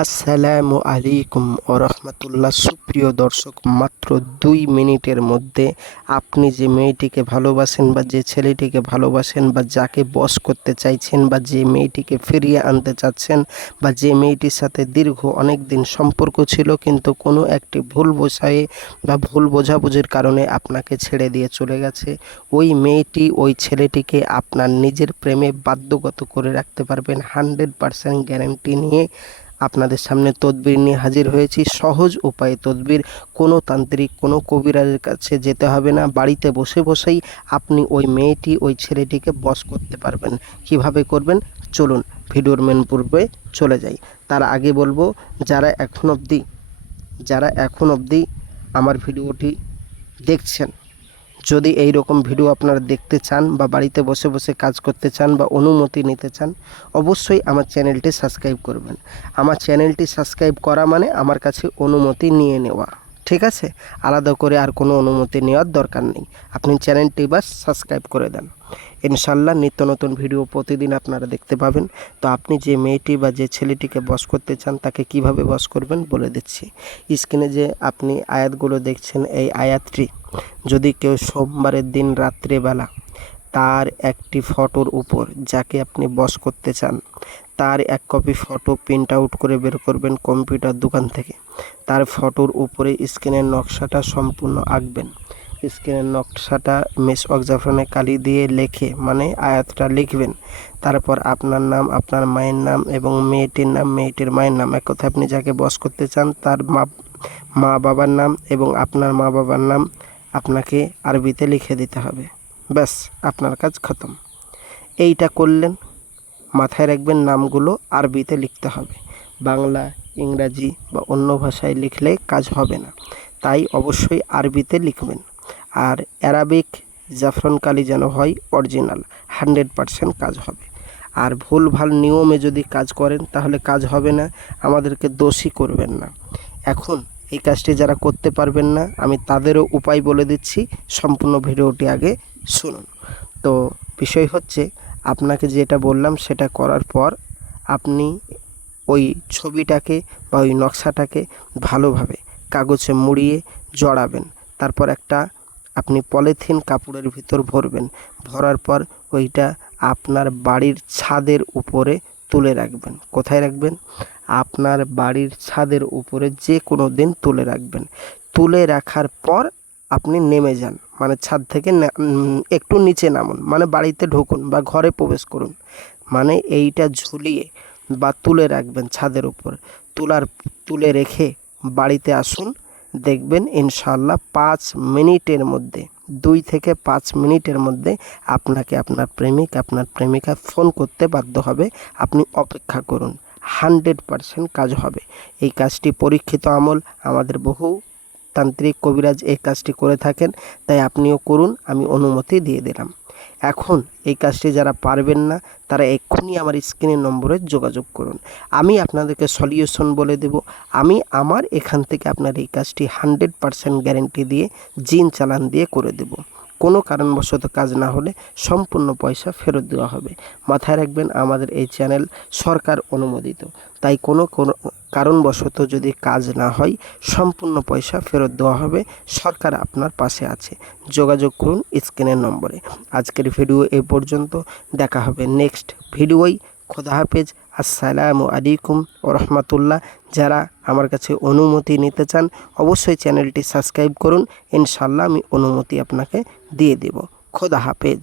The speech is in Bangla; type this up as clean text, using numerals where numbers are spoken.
আসসালামু আলাইকুম ওরহমতুল্লাহ। সুপ্রিয় দর্শক, মাত্র 2 মিনিটের মধ্যে আপনি যে মেয়েটিকে ভালোবাসেন বা যে ছেলেটিকে ভালোবাসেন বা যাকে বশ করতে চাইছেন বা যে মেয়েটিকে ফিরিয়ে আনতে চাচ্ছেন বা যে মেয়েটির সাথে দীর্ঘ অনেক দিন সম্পর্ক ছিল কিন্তু কোনো একটি ভুল বোঝায়ে বা ভুল বোঝাবুঝির কারণে আপনাকে ছেড়ে দিয়ে চলে গেছে, ওই মেয়েটি ওই ছেলেটিকে আপনার নিজের প্রেমে বাধ্যগত করে রাখতে পারবেন 100% গ্যারান্টি নিয়ে আপনাদের সামনে তদবির নিয়ে হাজির হয়েছি। সহজ উপায়ে তদবির, কোনো তান্ত্রিক কোনো কবিরাজের কাছে যেতে হবে না। বাড়িতে বসে বসেই আপনি ওই মেয়েটি ওই ছেলেটিকে বশ করতে পারবেন। কিভাবে করবেন চলুন ভিডিওর মেন পূর্বে চলে যাই। তার আগে বলবো, যারা এখন অবধি আমার ভিডিওটি দেখছেন, যদি এই রকম ভিডিও আপনারা দেখতে চান বা বাড়িতে বসে বসে কাজ করতে চান বা অনুমতি নিতে চান, অবশ্যই আমার চ্যানেলটি সাবস্ক্রাইব করবেন। আমার চ্যানেলটি সাবস্ক্রাইব করা মানে আমার কাছে অনুমতি নিয়ে নেওয়া, ঠিক আছে? আলাদা করে আর কোনো অনুমতি নেওয়ার দরকার নেই। আপনি চ্যানেলটি বাস সাবস্ক্রাইব করে দেন, ইনশাল্লাহ নিত্য নতুন ভিডিও প্রতিদিন আপনারা দেখতে পাবেন। তো আপনি যে মেয়েটি বা যে ছেলেটিকে বশ করতে চান তাকে কিভাবে বশ করবেন বলে দিচ্ছি। স্ক্রিনে যে আপনি আয়াতগুলো দেখছেন, এই আয়াতটি যদি কেউ সোমবারের দিন রাত্রেবেলা তার একটি ফটোর উপর, যাকে আপনি বশ করতে চান, তার 1 কপি ফটো প্রিন্ট আউট করে বের করবেন কম্পিউটার দোকান থেকে। তার ফটোর উপরে স্ক্রিনের নকশাটা সম্পূর্ণ আঁকবেন। স্ক্রিনের নকশাটা মেশওয়াক জাফরানে কালি দিয়ে লেখে, মানে আয়াতটা লিখবেন। তারপর আপনার নাম, আপনার মায়ের নাম এবং মেয়েটির নাম, মেয়েটির মায়ের নাম, এক কথায় আপনি যাকে বশ করতে চান তার মা বাবার নাম এবং আপনার মা বাবার নাম আপনাকে আরবিতে লিখে দিতে হবে। ব্যাস, আপনার কাজ খতম। এইটা করলেন, মাথায় রাখবেন নামগুলো আরবিতে লিখতে হবে। বাংলা, ইংরাজি বা অন্য ভাষায় লিখলে কাজ হবে না, তাই অবশ্যই আরবিতে লিখবেন। আর অ্যারাবিক জাফরান কালি যেন হয় অরিজিনাল, 100% কাজ হবে। আর ভুলভাল নিয়মে যদি কাজ করেন তাহলে কাজ হবে না, আমাদেরকে দোষী করবেন না। এখন এই কাজটি যারা করতে পারবেন না, আমি তাদেরও উপায় বলে দিচ্ছি, সম্পূর্ণ ভিডিওটি আগে শুনুন। তো বিষয় হচ্ছে, আপনাকে যেটা বললাম সেটা করার পর আপনি ওই ছবিটাকে বা ওই নকশাটাকে ভালোভাবে কাগজে মুড়িয়ে জড়াবেন। তারপর একটা আপনি পলিথিন কাপড়ের ভিতর ভরবেন। ভরার পর ওইটা আপনার বাড়ির ছাদের উপরে তুলে রাখবেন। কোথায় রাখবেন? আপনার বাড়ির ছাদের উপরে যে কোনো দিন তুলে রাখবেন। তুলে রাখার পর আপনি নেমে যান, মানে ছাদ থেকে একটু নিচে নামুন, মানে বাড়িতে ঢুকুন বা ঘরে প্রবেশ করুন। মানে এইটা ঝুলিয়ে বা তুলে রাখবেন ছাদের উপর। তুলে রেখে বাড়িতে আসুন, দেখবেন ইনশাআল্লাহ 5 মিনিটের মধ্যে, 2 থেকে 5 মিনিটের মধ্যে আপনাকে আপনার প্রেমিক, আপনার প্রেমিকা ফোন করতে বাধ্য হবে। আপনি অপেক্ষা করুন, 100% কাজ হবে। এই কাজটি পরীক্ষিত আমল, আমাদের বহু তান্ত্রিক কবিরাজ এই কাজটি করে থাকেন, তাই আপনিও করুন, আমি অনুমতি দিয়ে দিলাম। এখন এই কাজটি যারা পারবেন না তারা এক্ষুনি আমার স্ক্রিনের নম্বরে যোগাযোগ করুন, আমি আপনাদেরকে সলিউশন বলে দেব। আমি আমার এখান থেকে আপনার এই কাজটি 100% গ্যারেন্টি দিয়ে, জিন চালান দিয়ে করে দেব। কোনো কারণবশত কাজ না হলে সম্পূর্ণ পয়সা ফেরত দেওয়া হবে। মাথায় রাখবেন, আমাদের এই চ্যানেল সরকার অনুমোদিত, তাই কোনো কারণবশত যদি কাজ না হয় সম্পূর্ণ পয়সা ফেরত দেওয়া হবে। সরকার আপনার পাশে আছে, যোগাযোগ করুন স্ক্রিনের নম্বরে। আজকের ভিডিও এই পর্যন্ত, দেখা হবে নেক্সট ভিডিওয়। খোদা হাফেজ, আসসালামু আলাইকুম ওরহমতুল্লাহ। যারা আমার কাছে অনুমতি নিতে চান অবশ্যই চ্যানেলটি সাবস্ক্রাইব করুন, ইনশাল্লাহ আমি অনুমতি আপনাকে দিয়ে দেব। খোদা হাফেজ।